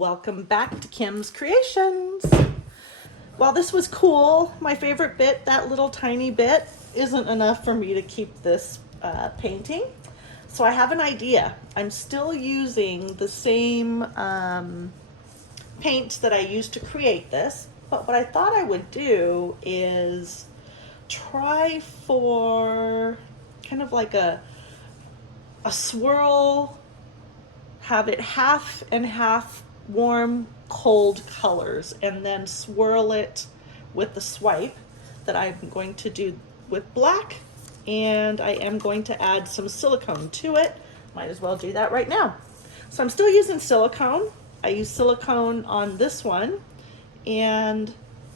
Welcome back to Kim's Creations. While this was cool, my favorite bit, that little tiny bit, isn't enough for me to keep this painting. So I have an idea. I'm still using the same paint that I used to create this, but what I thought I would do is try for kind of like a swirl, have it half and half warm, cold colors, and then swirl it with the swipe that I'm going to do with black, and I am going to add some silicone to it. Might as well do that right now. So I'm still using silicone. I use silicone on this one, and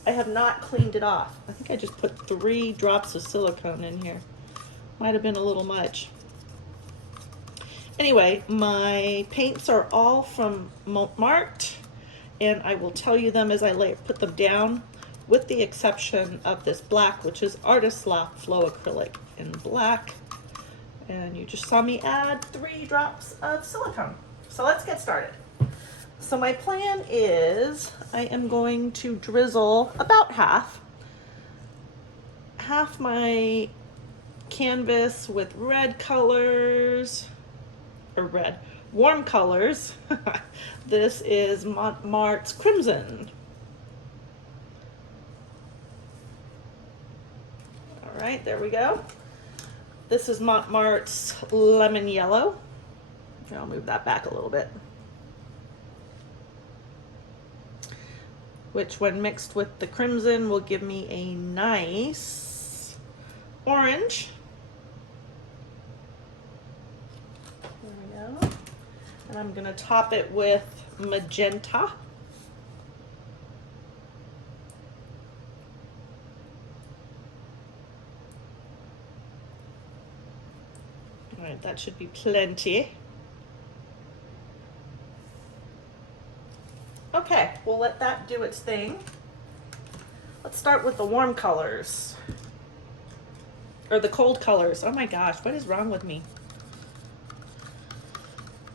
I have not cleaned it off. I think I just put 3 drops of silicone in here. Might have been a little much. Anyway, my paints are all from Mont, and I will tell you them as I put them down, with the exception of this black, which is Artist Loft Flow Acrylic in black. And you just saw me add 3 drops of silicone. So let's get started. So my plan is I am going to drizzle about half my canvas with red colors, or red, warm colors. This is Marte's Crimson. All right, there we go. This is Marte's Lemon Yellow. I'll move that back a little bit. Which, when mixed with the crimson, will give me a nice orange. And I'm going to top it with Magenta. All right, that should be plenty. Okay, we'll let that do its thing. Let's start with the warm colors. Or the cold colors. Oh my gosh, what is wrong with me?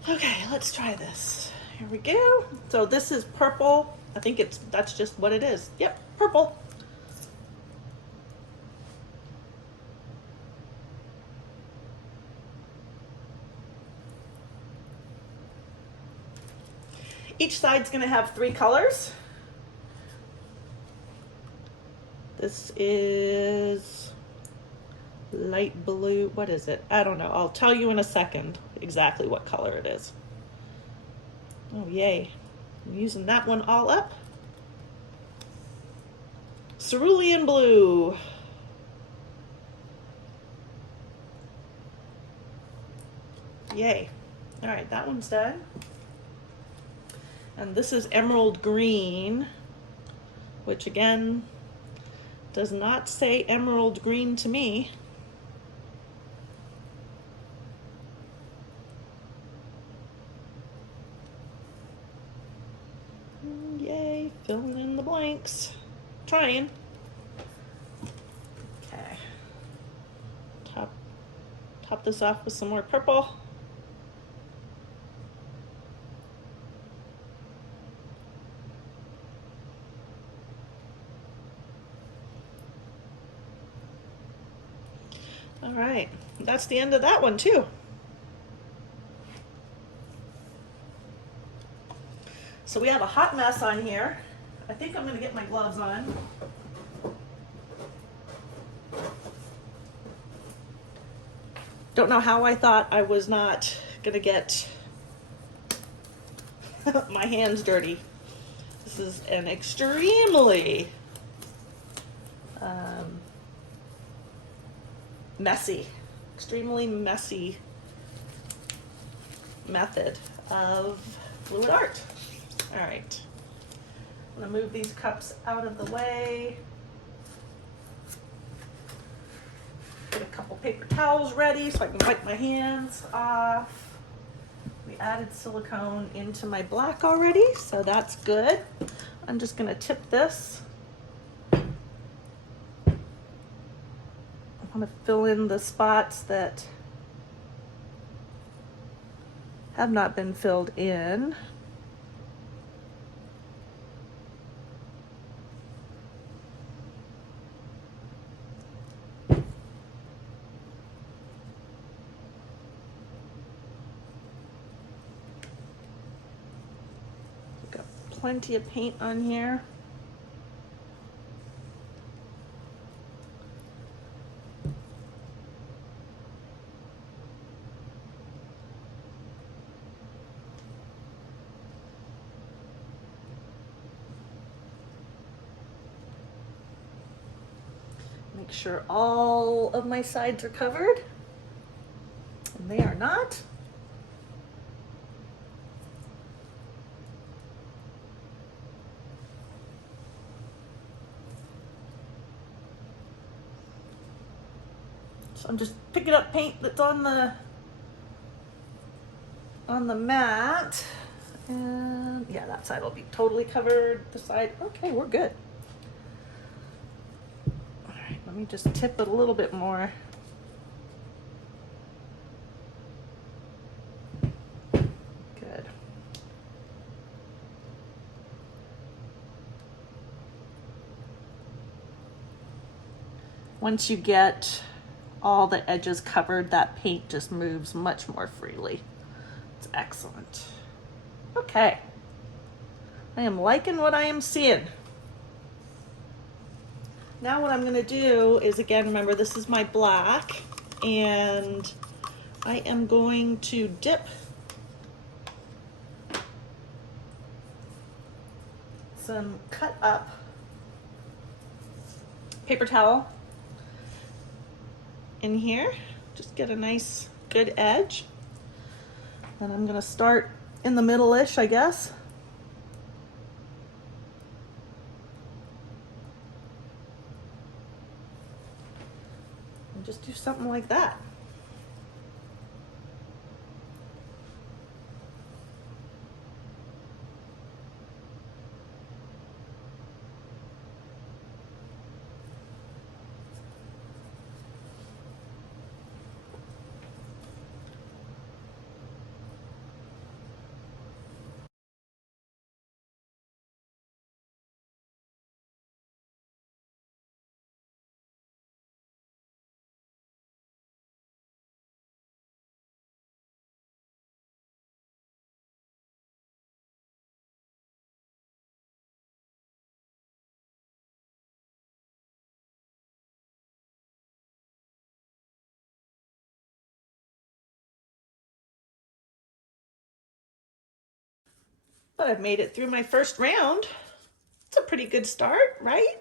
Okay, let's try this. Here we go. So this is purple. I think that's just what it is. Yep, purple. Each side's going to have 3 colors. This is light blue. What is it? I don't know. I'll tell you in a second exactly what color it is. Oh, yay. I'm using that one all up. Cerulean blue. Yay. All right, that one's done. And this is emerald green, which again does not say emerald green to me. Yay, filling in the blanks. Trying. Okay. Top this off with some more purple. All right, that's the end of that one too. So we have a hot mess on here. I think I'm gonna get my gloves on. Don't know how I thought I was not gonna get my hands dirty. This is an extremely extremely messy method of fluid art. All right, I'm gonna move these cups out of the way. Get a couple paper towels ready so I can wipe my hands off. We added silicone into my black already, so that's good. I'm just gonna tip this. I want to fill in the spots that have not been filled in. plenty of paint on here. Make sure all of my sides are covered, and they are not. So I'm just picking up paint that's on the mat, and yeah, that side will be totally covered. The side, okay, we're good. All right, let me just tip it a little bit more. Good. Once you get all the edges covered, that paint just moves much more freely. It's excellent. Okay. I am liking what I am seeing. Now what I'm going to do is, again, remember this is my black, and I am going to dip some cut up paper towel in here. Just get a nice good edge. And I'm going to start in the middle-ish, I guess. And just do something like that. But I've made it through my first round. It's a pretty good start, right?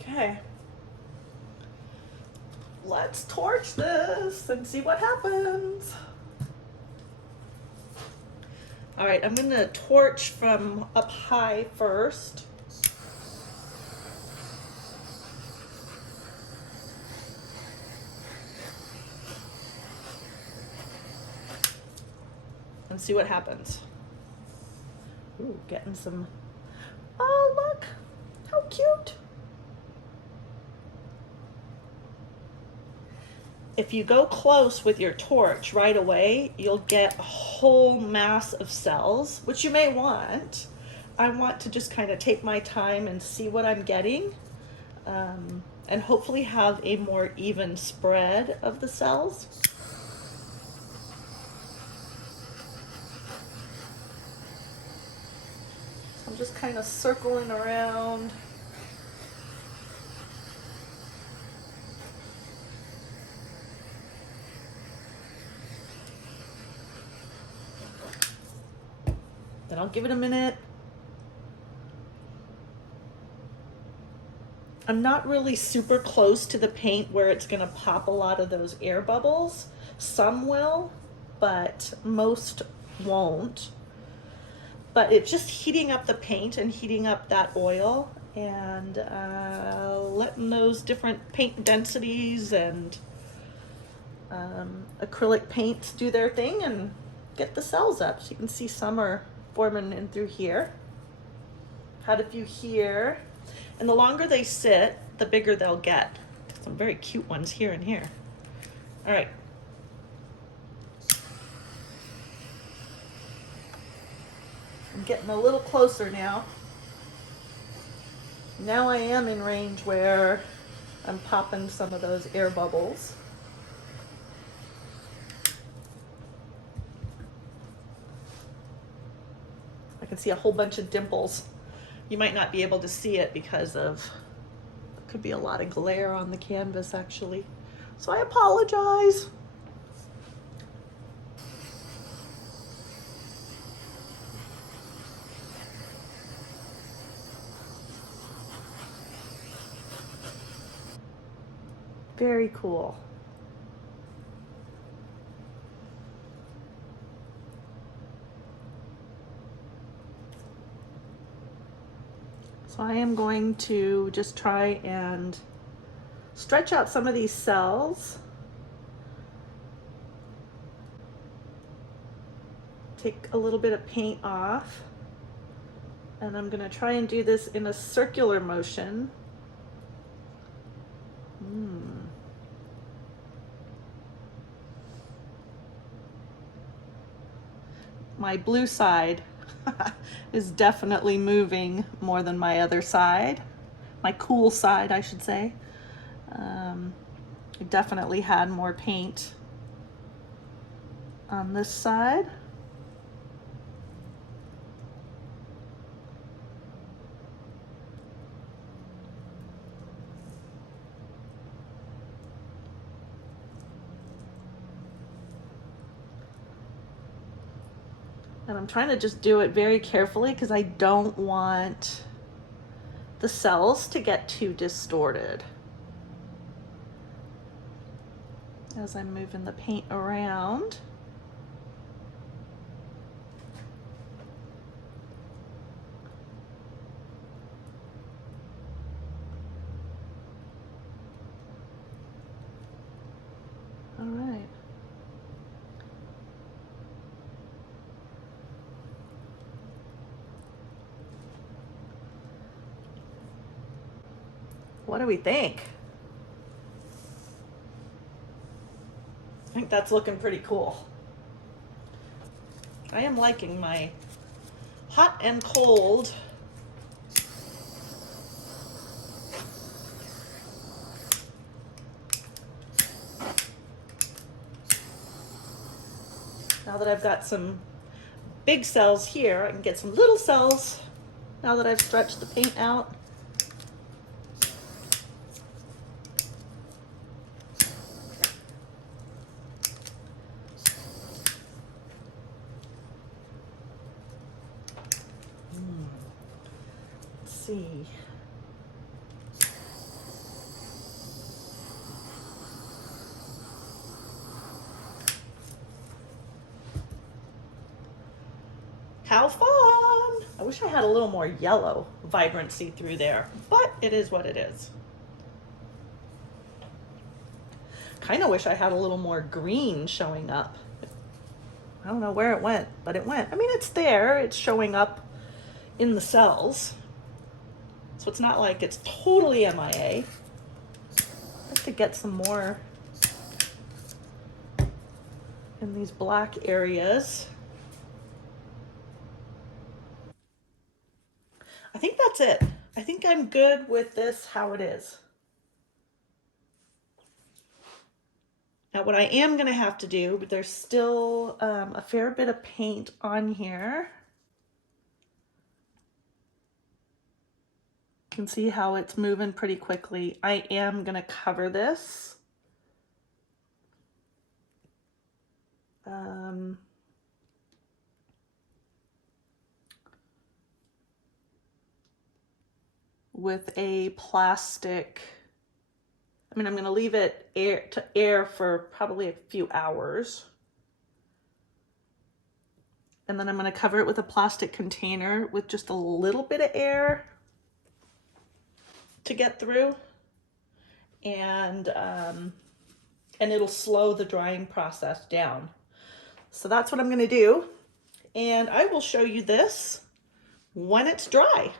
Okay. Let's torch this and see what happens. All right, I'm gonna torch from up high first. And see what happens. Ooh, getting some, oh look, how cute. If you go close with your torch right away, you'll get a whole mass of cells, which you may want. I want to just kind of take my time and see what I'm getting, and hopefully have a more even spread of the cells. So I'm just kind of circling around. Then I'll give it a minute. I'm not really super close to the paint where it's gonna pop a lot of those air bubbles. Some will, but most won't. But it's just heating up the paint and heating up that oil and letting those different paint densities and acrylic paints do their thing and get the cells up. So you can see some are forming in through here. Had a few here. And the longer they sit, the bigger they'll get. Some very cute ones here and here. All right. I'm getting a little closer now. Now I am in range where I'm popping some of those air bubbles. I can see a whole bunch of dimples. You might not be able to see it because of, could be a lot of glare on the canvas actually. So I apologize. Very cool. So I am going to just try and stretch out some of these cells. Take a little bit of paint off. And I'm going to try and do this in a circular motion. My blue side is definitely moving more than my other side. My cool side, I should say. I definitely had more paint on this side. And I'm trying to just do it very carefully because I don't want the cells to get too distorted as I'm moving the paint around. All right. What do we think? I think that's looking pretty cool. I am liking my hot and cold. Now that I've got some big cells here, I can get some little cells now that I've stretched the paint out. See. How fun! I wish I had a little more yellow vibrancy through there, but it is what it is. Kind of wish I had a little more green showing up. I don't know where it went, but it went. I mean, it's there, it's showing up in the cells. So it's not like it's totally MIA. I have to get some more in these black areas. I think that's it. I think I'm good with this how it is. Now what I am gonna have to do, but there's still a fair bit of paint on here. You can see how it's moving pretty quickly. I am gonna cover this. with a plastic. I mean, I'm going to leave it to air for probably a few hours. And then I'm going to cover it with a plastic container with just a little bit of air to get through. And it'll slow the drying process down. So that's what I'm going to do. And I will show you this when it's dry.